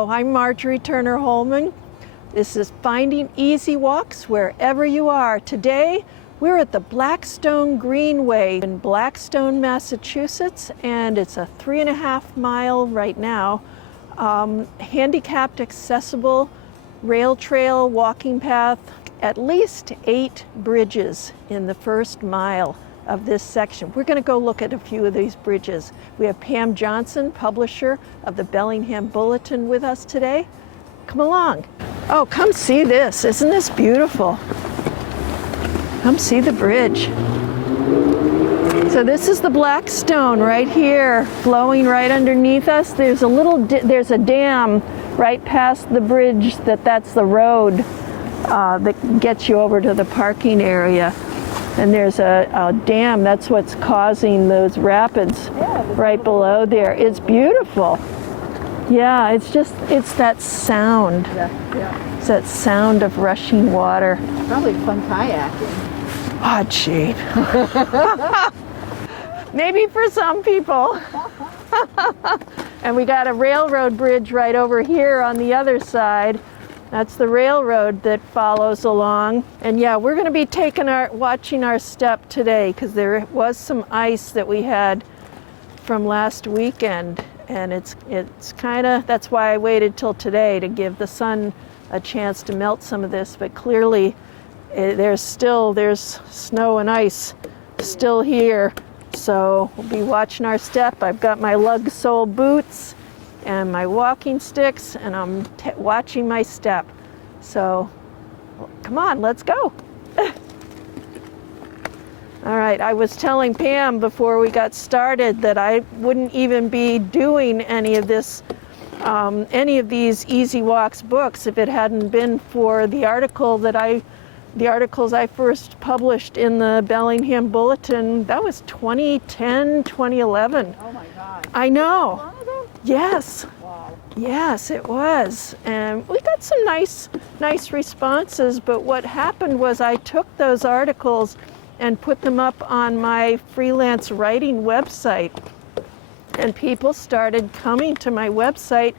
Hello, I'm Marjorie Turner Hollman. This is Finding Easy Walks Wherever You Are. Today, we're at the Blackstone Greenway in Blackstone, Massachusetts, and it's a 3.5 mile right now, handicapped accessible rail trail, walking path, at least 8 bridges in the first mile of this section. We're going to go look at a few of these bridges. We have Pam Johnson, publisher of the Bellingham Bulletin, with us today. Come along. Oh, come see this. Isn't this beautiful? Come see the bridge. So this is the Blackstone right here, flowing right underneath us. There's a dam right past the bridge. That's the road that gets you over to the parking area. And there's a dam, that's what's causing those rapids right below there. It's beautiful. Yeah, it's that sound. Yeah. It's that sound of rushing water. Probably fun kayaking. Oh, gee. Maybe for some people. And we got a railroad bridge right over here on the other side. That's the railroad that follows along. And yeah, we're going to be watching our step today because there was some ice that we had from last weekend. And it's kind of, that's why I waited till today to give the sun a chance to melt some of this. But clearly there's snow and ice still here. So we'll be watching our step. I've got my lug sole boots and my walking sticks, and I'm watching my step. So come on, let's go. All right, I was telling Pam before we got started that I wouldn't even be doing any of these Easy Walks books if it hadn't been for the articles I first published in the Bellingham Bulletin. That was 2010, 2011. Oh my God. I know. Long ago? Yes. Wow. Yes, it was. And we got some nice responses, but what happened was I took those articles and put them up on my freelance writing website. And people started coming to my website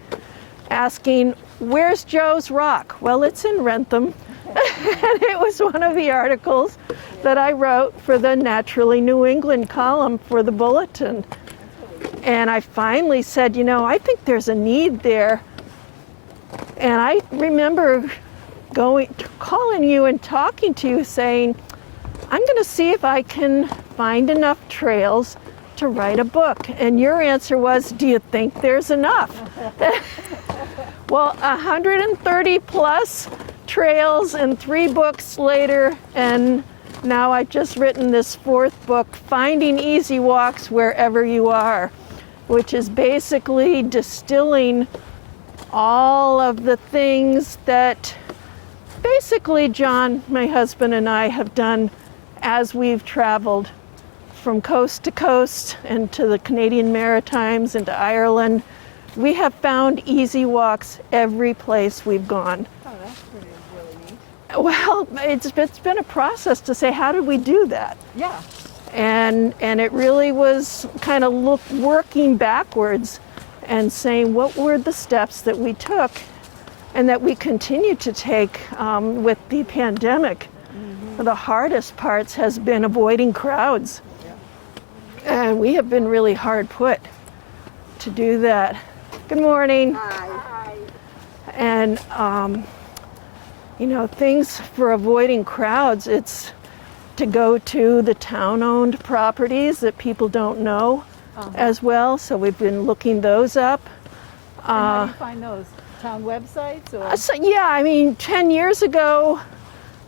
asking, "Where's Joe's Rock?" Well, it's in Rentham. And it was one of the articles that I wrote for the Naturally New England column for the Bulletin. And I finally said, I think there's a need there. And I remember calling you and talking to you saying, I'm going to see if I can find enough trails to write a book. And your answer was, do you think there's enough? Well, 130 plus trails and 3 books later, and now I've just written this 4th book, Finding Easy Walks Wherever You Are, which is basically distilling all of the things that basically John, my husband, and I have done as we've traveled from coast to coast and to the Canadian Maritimes and to Ireland. We have found easy walks every place we've gone. Oh, that's really neat. Well, it's been a process to say, how did we do that? Yeah. And it really was kind of working backwards and saying what were the steps that we took and that we continue to take with the pandemic. Mm-hmm. The hardest parts has been avoiding crowds. Yeah. And we have been really hard put to do that. Good morning. Hi. And things for avoiding crowds, it's to go to the town-owned properties that people don't know as well. So we've been looking those up. And how do you find those? Town websites? Or? So, yeah, 10 years ago,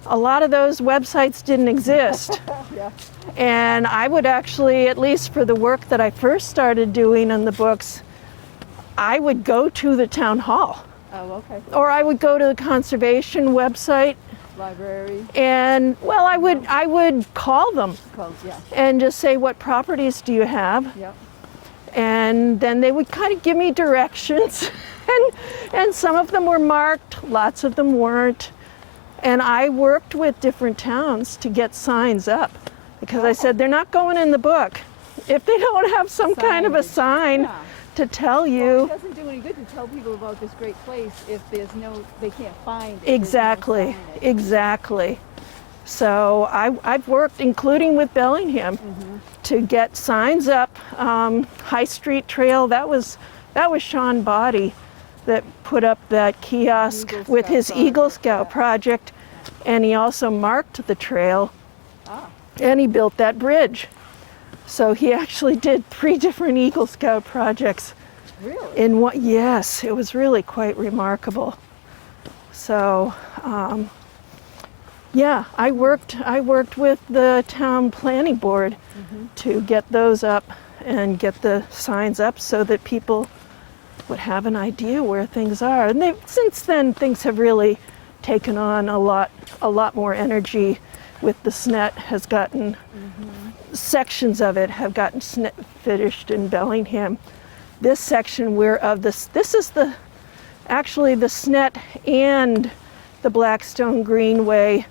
a lot of those websites didn't exist. Yeah. And I would actually, at least for the work that I first started doing in the books, I would go to the town hall. Oh, okay. Or I would go to the conservation website. Library. And, well, I would call them Yeah. and just say, what properties do you have? Yep. And then they would kind of give me directions. and some of them were marked, lots of them weren't. And I worked with different towns to get signs up because I said, they're not going in the book. If they don't have some kind of a sign, to tell Well, you. it doesn't do any good to tell people about this great place if they can't find it. Exactly, There's no signage. exactly. So I've worked, including with Bellingham, to get signs up. High Street Trail, that was Sean Body that put up that kiosk Eagle with Scout his Eagle project, Scout yeah. project, and he also marked the trail, Ah, and he built that bridge. So he actually did 3 different Eagle Scout projects really? in one. Yes, it was really quite remarkable. So yeah, I worked with the town planning board to get those up and get the signs up so that people would have an idea where things are. And since then things have really taken on a lot more energy. With the SNET has gotten sections of it have gotten finished in Bellingham. This section this is actually the SNET and the Blackstone Greenway.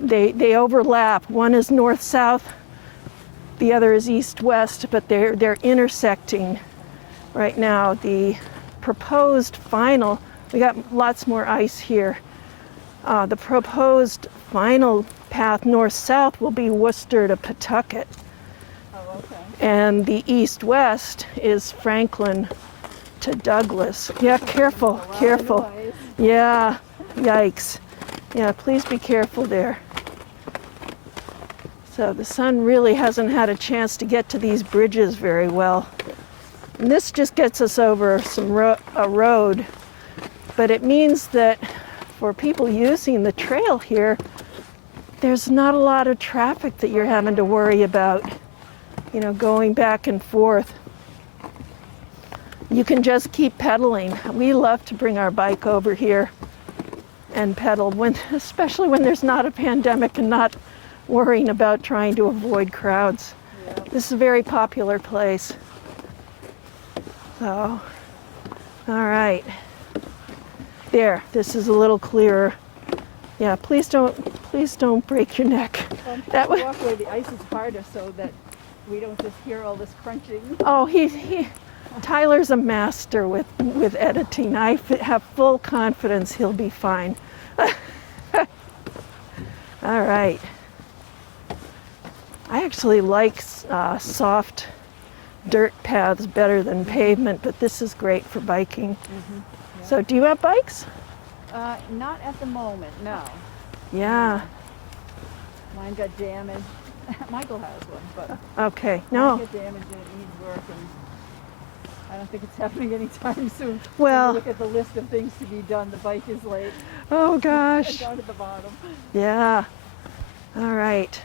They overlap. One is north-south, the other is east-west, but they're intersecting right now. The proposed final, we got lots more ice here. The proposed final path north-south will be Worcester to Pawtucket, Oh, okay. and the east-west is Franklin to Douglas. Yeah, careful, A lot of careful. noise. Yeah, yikes. Yeah, please be careful there. So the sun really hasn't had a chance to get to these bridges very well. And this just gets us over a road, but it means that for people using the trail here, there's not a lot of traffic that you're having to worry about, going back and forth. You can just keep pedaling. We love to bring our bike over here and pedal, especially when there's not a pandemic and not worrying about trying to avoid crowds. Yeah. This is a very popular place. So, all right. There, this is a little clearer. Yeah, please don't break your neck. Well, I'm That trying to was, walk where the ice is harder so that we don't just hear all this crunching. oh, Tyler's a master with editing. I have full confidence he'll be fine. All right. I actually like soft dirt paths better than pavement, but this is great for biking. Yeah. So do you have bikes? Not at the moment, no. Yeah. Mine got damaged. Michael has one, but Okay. mine No. got damaged and it needs work, and I don't think it's happening anytime soon. Well- When you look at the list of things to be done, the bike is late. Oh gosh. Down at the bottom. Yeah. All right.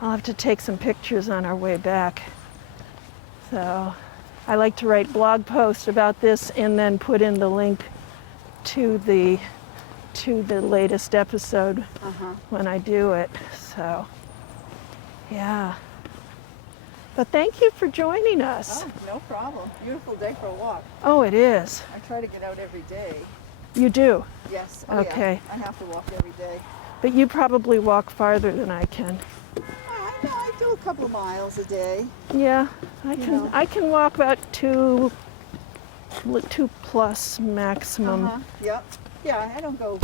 I'll have to take some pictures on our way back. So I like to write blog posts about this and then put in the link to the latest episode when I do it. So yeah. But thank you for joining us. Oh, no problem. Beautiful day for a walk. Oh, it is. I try to get out every day. You do. Yes. Okay. Yeah. I have to walk every day. But you probably walk farther than I can. I know. I do a couple of miles a day. Yeah, know. I can walk about 2 plus maximum. Yep. Yeah, I don't go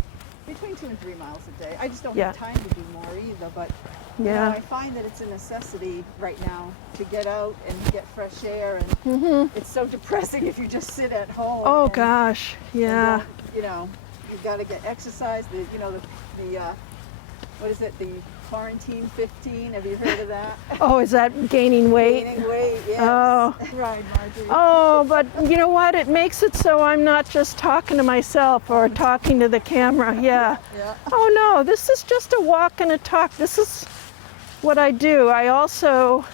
between 2 and 3 miles a day. I just don't Yeah. have time to do more either. But Yeah. I find that it's a necessity right now to get out and get fresh air. And it's so depressing if you just sit at home. Oh and- gosh, and yeah. don't, you've got to get exercise. The what is it? The quarantine 15. Have you heard of that? Oh, is that gaining weight? Gaining weight. Yes. Oh. Right, Marjorie. Oh, but you know what? It makes it so I'm not just talking to myself or talking to the camera. Yeah. Yeah. Oh no, this is just a walk and a talk. This is what I do. I also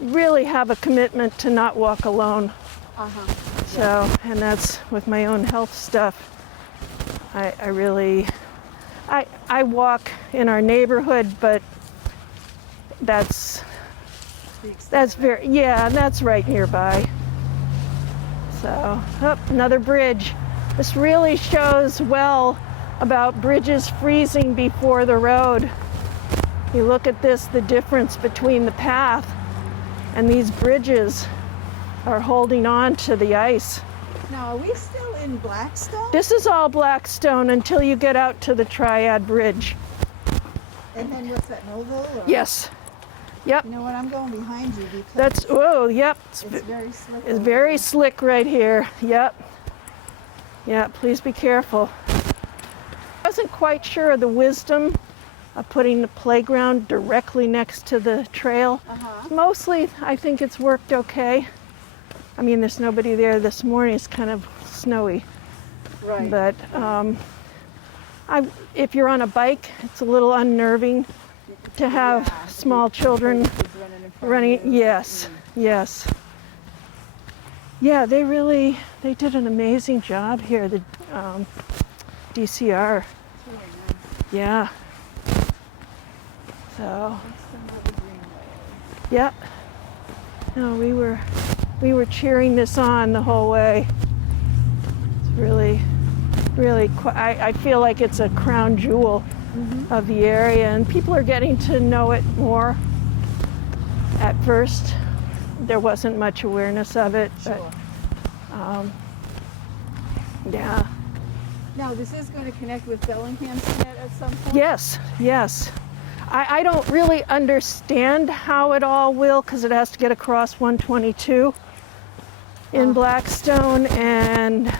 really have a commitment to not walk alone. So, and that's with my own health stuff. I walk in our neighborhood, but that's that's right nearby. So, another bridge. This really shows well about bridges freezing before the road. You look at this, the difference between the path and these bridges are holding on to the ice. Now, are we still in Blackstone? This is all Blackstone until you get out to the Triad Bridge. And then what's that, Millville? Or? Yes. Yep. You know what? I'm going behind you because That's, oh, yep. it's very slick. It's very slick right here. Yep. Yeah, please be careful. I wasn't quite sure of the wisdom of putting the playground directly next to the trail. Mostly, I think it's worked okay. I mean, there's nobody there this morning. It's kind of snowy. Right. But if you're on a bike, it's a little unnerving to have small children Kids running in front running. of you. Yes, yes. Yeah, they did an amazing job here, the DCR. It's really nice. Yeah. So, Blackstone River Greenway. yep. No, we were cheering this on the whole way. It's really, I feel like it's a crown jewel of the area, and people are getting to know it more. At first, there wasn't much awareness of it, but Sure. yeah. Now, this is going to connect with Bellingham at some point? Yes, yes. I don't really understand how it all will, because it has to get across 122 in Blackstone, and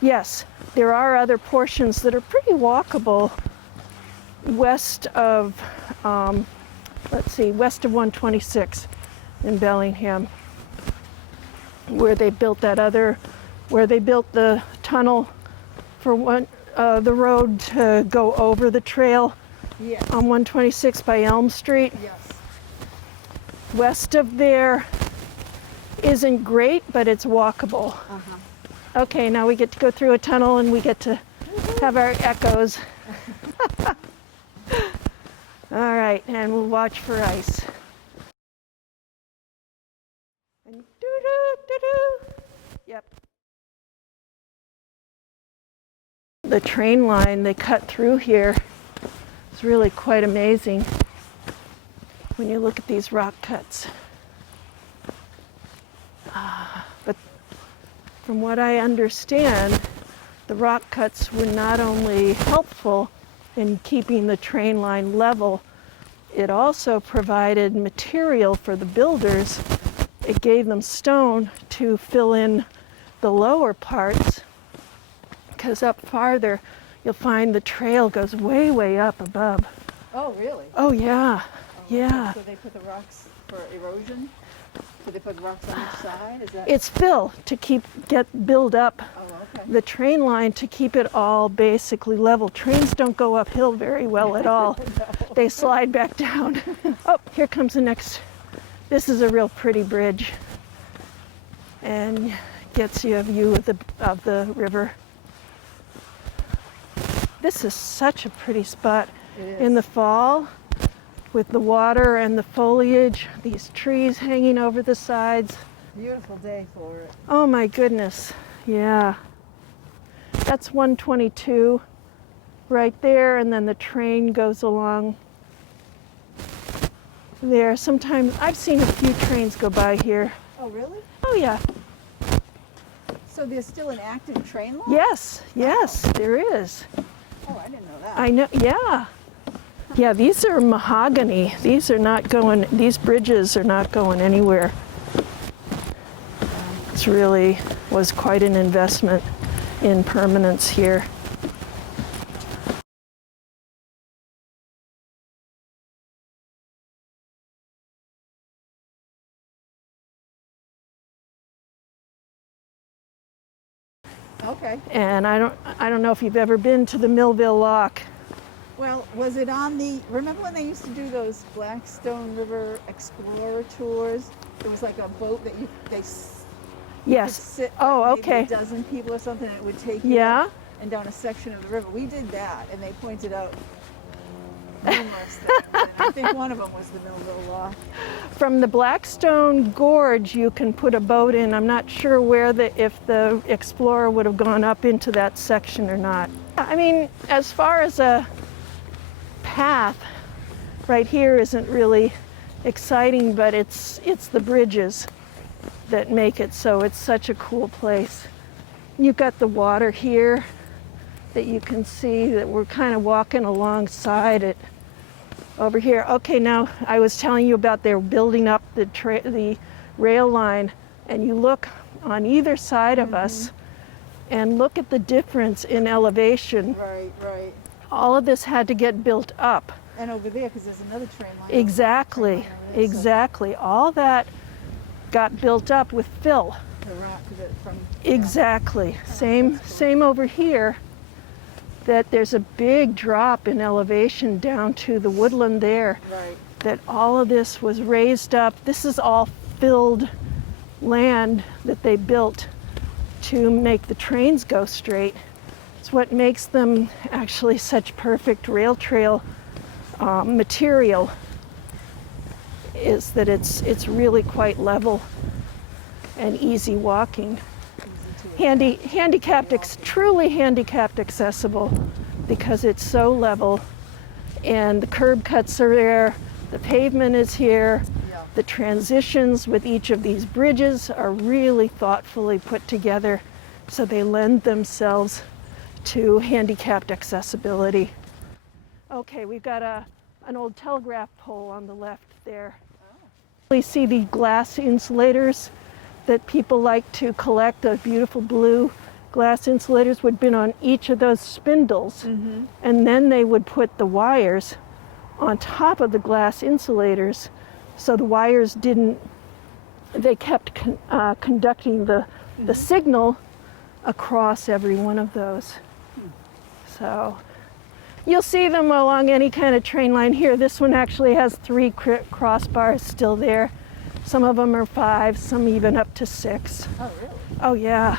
yes, there are other portions that are pretty walkable west of, west of 126 in Bellingham, where they built the tunnel for the road to go over the trail. Yes. On 126 by Elm Street. Yes. West of there isn't great, but it's walkable. Okay, now we get to go through a tunnel and we get to have our echoes. All right, and we'll watch for ice. And doo-doo-doo-doo. Yep. The train line they cut through here is really quite amazing when you look at these rock cuts. But from what I understand, the rock cuts were not only helpful in keeping the train line level, it also provided material for the builders. It gave them stone to fill in the lower parts, because up farther you'll find the trail goes way, way up above. Oh, really? Oh, yeah. Yeah. So they put the rocks for erosion? So they put rocks on each side? Is that? It's fill to build up Oh, okay. the train line to keep it all basically level. Trains don't go uphill very well at all. No. They slide back down. Oh, here comes the next. This is a real pretty bridge, and gets you a view of the river. This is such a pretty spot It is. in the fall, with the water and the foliage, these trees hanging over the sides. Beautiful day for it. Oh my goodness, yeah. That's 122 right there, and then the train goes along there. Sometimes I've seen a few trains go by here. Oh, really? Oh yeah, So there's still an active train line? yes, there is. Oh, I didn't know that. I know, yeah. Yeah, these are mahogany. These bridges are not going anywhere. It's really was quite an investment in permanence here. Okay. And I don't know if you've ever been to the Millville Lock. Well, was it on the, remember when they used to do those Blackstone River Explorer tours? It was like a boat that you could Yes. sit Oh, like maybe okay. a dozen people or something, and it would take you Yeah. up and down a section of the river. We did that, and they pointed out numerous things. And I think one of them was the Millville Lock. From the Blackstone Gorge, you can put a boat in. I'm not sure if the Explorer would have gone up into that section or not. I mean, as far as a path, right here isn't really exciting, but it's the bridges that make it so it's such a cool place. You've got the water here that you can see that we're kind of walking alongside it over here. Okay, now I was telling you about they're building up the rail line, and you look on either side of us and look at the difference in elevation. Right, right. All of this had to get built up. And over there, because there's another train line. Exactly, Train line over there, so exactly. All that got built up with fill. the rock from Exactly. that's Same over here, that there's a big drop in elevation down to the woodland there. Right. That all of this was raised up. This is all filled land that they built to make the trains go straight. It's what makes them actually such perfect rail trail material, is that it's really quite level and easy walking. Truly handicapped accessible, because it's so level, and the curb cuts are there, the pavement is here. Yeah. The transitions with each of these bridges are really thoughtfully put together, so they lend themselves to handicapped accessibility. Okay, we've got an old telegraph pole on the left there. You see the glass insulators that people like to collect, the beautiful blue glass insulators would have been on each of those spindles. And then they would put the wires on top of the glass insulators, so the wires they kept conducting the signal across every one of those. So you'll see them along any kind of train line here. This one actually has 3 crossbars still there. Some of them are 5, some even up to 6. Oh, really? Oh, yeah.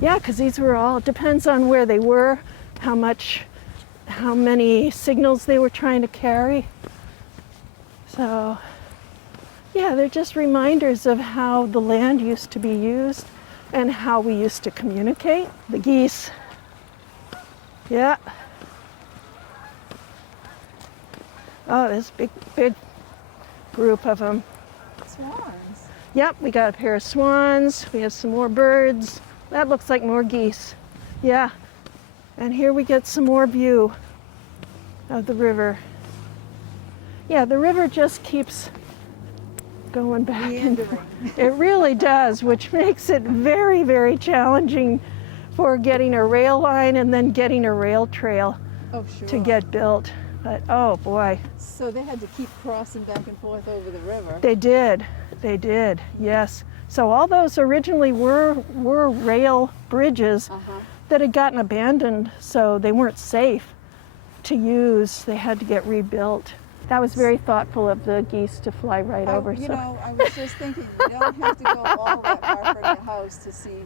Yeah, because these were all, it depends on where they were, how many signals they were trying to carry. So, yeah, they're just reminders of how the land used to be used and how we used to communicate. The geese. Yeah. Oh, there's a big group of them. Swans. Yep, we got a pair of swans. We have some more birds. That looks like more geese. Yeah. And here we get some more view of the river. Yeah, the river just keeps going back. Meandering. It really does, which makes it very, very challenging for getting a rail line and then getting a rail trail Oh, sure. to get built. But oh boy, So they had to keep crossing back and forth over the river. they did, yes. So all those originally were rail bridges that had gotten abandoned, so they weren't safe to use. They had to get rebuilt. That was very thoughtful of the geese to fly right over. You know, I was just thinking, you don't have to go all that far from your house to see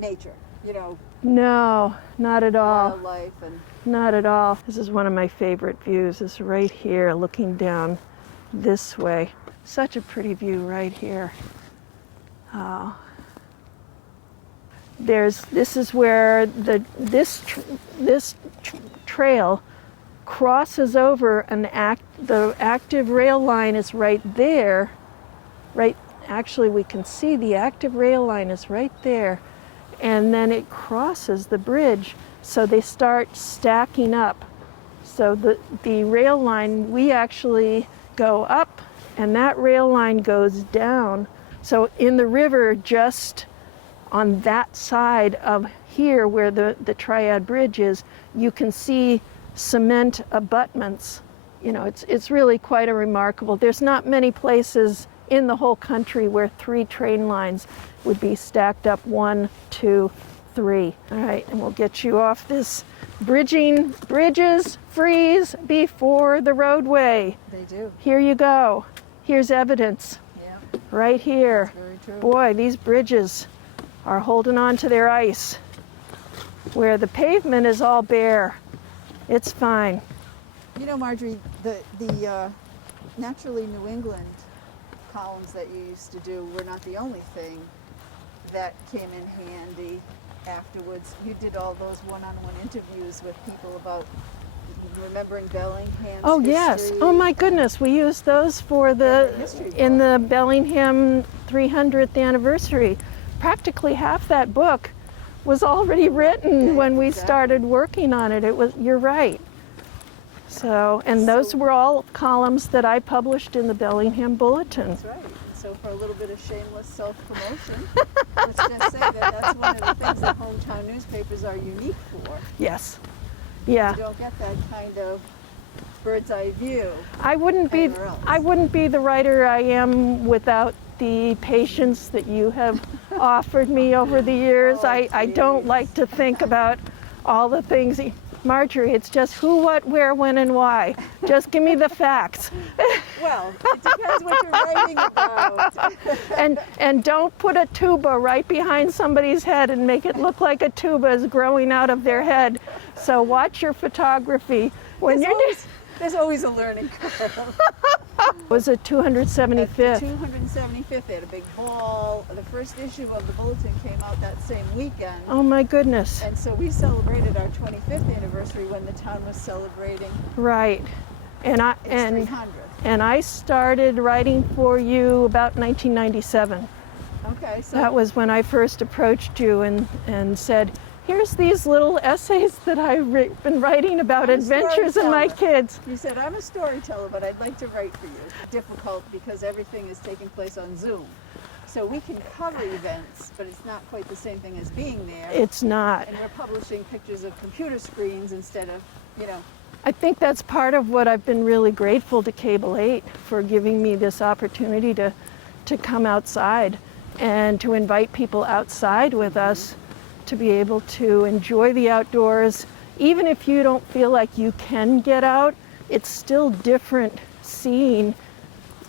nature, you know, No, not at all. wildlife and Not at all. This is one of my favorite views, is right here looking down this way. Such a pretty view right here. Oh. This is where this trail crosses over the active rail line is right there. Actually we can see the active rail line is right there. And then it crosses the bridge, so they start stacking up. So the rail line, we actually go up, and that rail line goes down. So in the river, just on that side of here where the Triad Bridge is, you can see cement abutments. You know, it's really quite a remarkable. There's not many places in the whole country where 3 train lines would be stacked up, 1, 2, 3. All right, and we'll get you off this bridges freeze before the roadway. they do. Here you go. Here's evidence Yeah, right here. very true. Boy, these bridges are holding on to their ice. Where the pavement is all bare, it's fine. You know, Marjorie, the Naturally New England columns that you used to do were not the only thing that came in handy afterwards. You did all those one-on-one interviews with people about remembering Bellingham's Oh, history. yes. Oh, my goodness. We used those for the in the Bellingham 300th anniversary. Practically half that book was already written when we started working on it. It was, you're right. So, and those were all columns that I published in the Bellingham Bulletin. That's right. And so for a little bit of shameless self-promotion, let's just say that that's one of the things that hometown newspapers are unique for. Yes. Yeah. You don't get that kind of bird's eye view. I wouldn't be the writer I am without the patience that you have offered me over the years. Oh, I don't like to think about all the things. Marjorie, it's just who, what, where, when, and why. Just give me the facts. Well, it depends what you're writing about. And don't put a tuba right behind somebody's head and make it look like a tuba is growing out of their head. So watch your photography when There's always a learning curve. Was it 275th? At the 275th, they had a big ball. The first issue of the Bulletin came out that same weekend. Oh my goodness. And so we celebrated our 25th anniversary when the town was celebrating Right. And I its 300th. and I started writing for you about 1997. Okay, so That was when I first approached you and said, here's these little essays that I've been writing about I'm a adventures of my storyteller. kids. You said, I'm a storyteller, but I'd like to write for you. Difficult because everything is taking place on Zoom. So we can cover events, but it's not quite the same thing as being there. It's not. And we're publishing pictures of computer screens instead of, I think that's part of what I've been really grateful to Cable 8 for giving me this opportunity to come outside and to invite people outside with us to be able to enjoy the outdoors. Even if you don't feel like you can get out, it's still different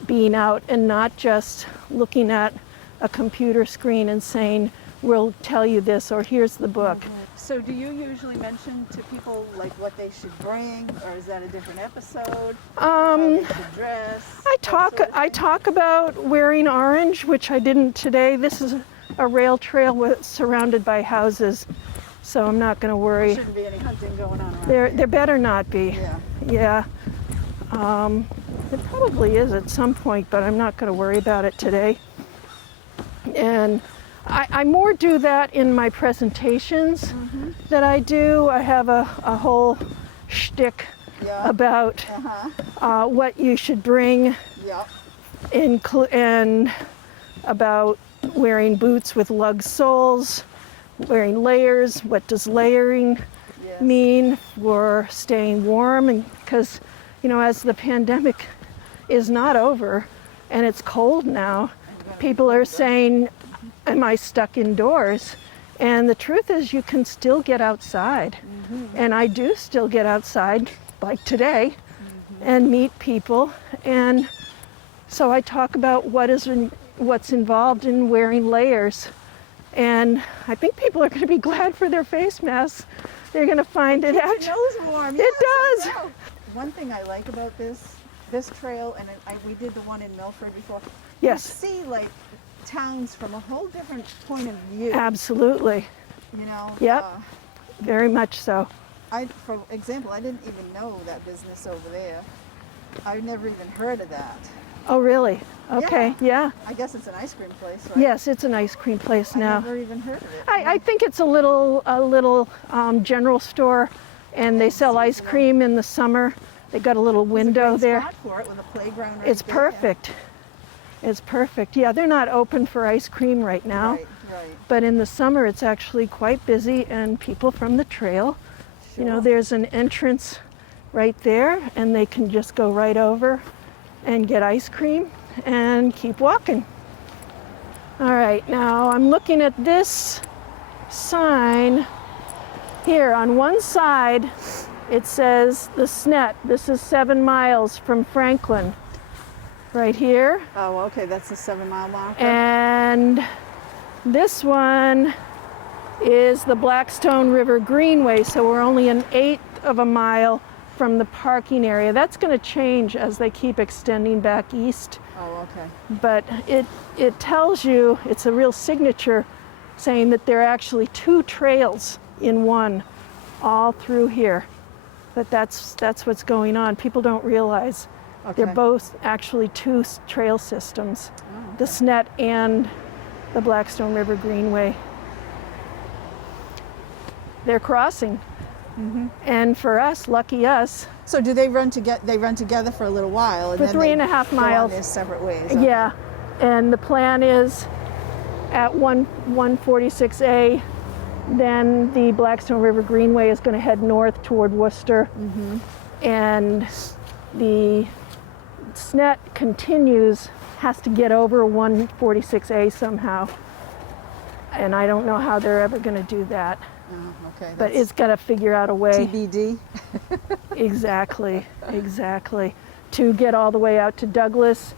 being out and not just looking at a computer screen and saying, we'll tell you this, or here's the book. So do you usually mention to people like what they should bring, or is that a different episode? How they should dress? I talk about wearing orange, which I didn't today. This is a rail trail surrounded by houses, so I'm not going to worry. There shouldn't be any hunting going on around There better not be. Yeah. It probably is at some point, but I'm not going to worry about it today. And I more do that in my presentations that I do. I have a whole shtick about what you should bring, and about wearing boots with lug soles, wearing layers. What does layering mean for staying warm? And because, as the pandemic is not over and it's cold now, people are saying, am I stuck indoors? And the truth is you can still get outside. And I do still get outside, like today, and meet people. And so I talk about what's involved in wearing layers. And I think people are going to be glad for their face masks. They're going to find it out. Your nose warm. It does. One thing I like about this trail, and we did the one in Milford before. Yes. You see like towns from a whole different point of view. Absolutely. Yep. Very much so. For example, I didn't even know that business over there. I've never even heard of that. Oh, really? Okay. Yeah. I guess it's an ice cream place, right? Yes, it's an ice cream place now. I've never even heard of it. I think it's a little general store, and they sell ice cream in the summer. They got a little window there. Spot for it with a playground right It's there. perfect. It's perfect. Yeah, they're not open for ice cream right now. Right. But in the summer, it's actually quite busy, and people from the trail, there's an entrance right there, and they can just go right over and get ice cream and keep walking. All right, now I'm looking at this sign here. On one side, it says the SNET. This is 7 miles from Franklin. Right here. Oh, okay, that's the 7 mile marker. And this one is the Blackstone River Greenway, so we're only an 1/8 of a mile from the parking area. That's going to change as they keep extending back east. Oh, okay. But it tells you, it's a real signature saying that there are actually 2 trails in one all through here. But that's what's going on. People don't realize they're Okay. both actually two trail systems, Oh, the okay. SNET and the Blackstone River Greenway. They're crossing. And for us, lucky us, So do they run together? They run together for a little while, and for then 3.5 they go on miles. their separate ways. Yeah, and the plan is at 146A, then the Blackstone River Greenway is going to head north toward Worcester, and the SNET continues, has to get over 146A somehow, and I don't know how they're ever going to do that, Oh, okay. but it's got to figure out a way. TBD. Exactly, exactly. To get all the way out to Douglas.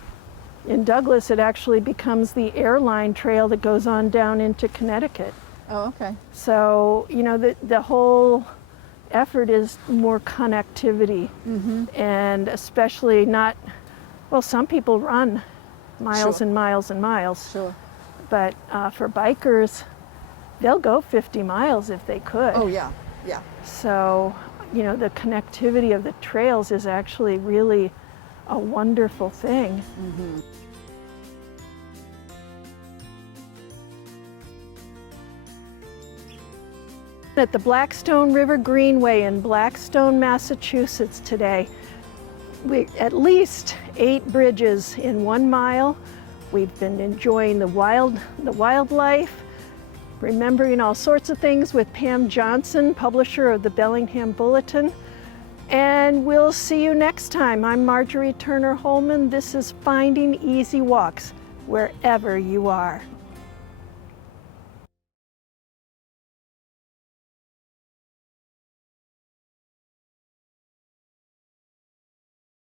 In Douglas, it actually becomes the airline trail that goes on down into Connecticut. Oh, okay. So, you know, the whole effort is more connectivity. And especially not, well, some people run miles Sure. and miles and miles. Sure. But for bikers, they'll go 50 miles if they could. Oh, yeah. Yeah. So, you know, the connectivity of the trails is actually really a wonderful thing. At the Blackstone River Greenway in Blackstone, Massachusetts today, we at least 8 bridges in 1 mile. We've been enjoying the wildlife, remembering all sorts of things with Pam Johnson, publisher of the Bellingham Bulletin. And we'll see you next time. I'm Marjorie Turner Hollman. This is Finding Easy Walks, wherever you are.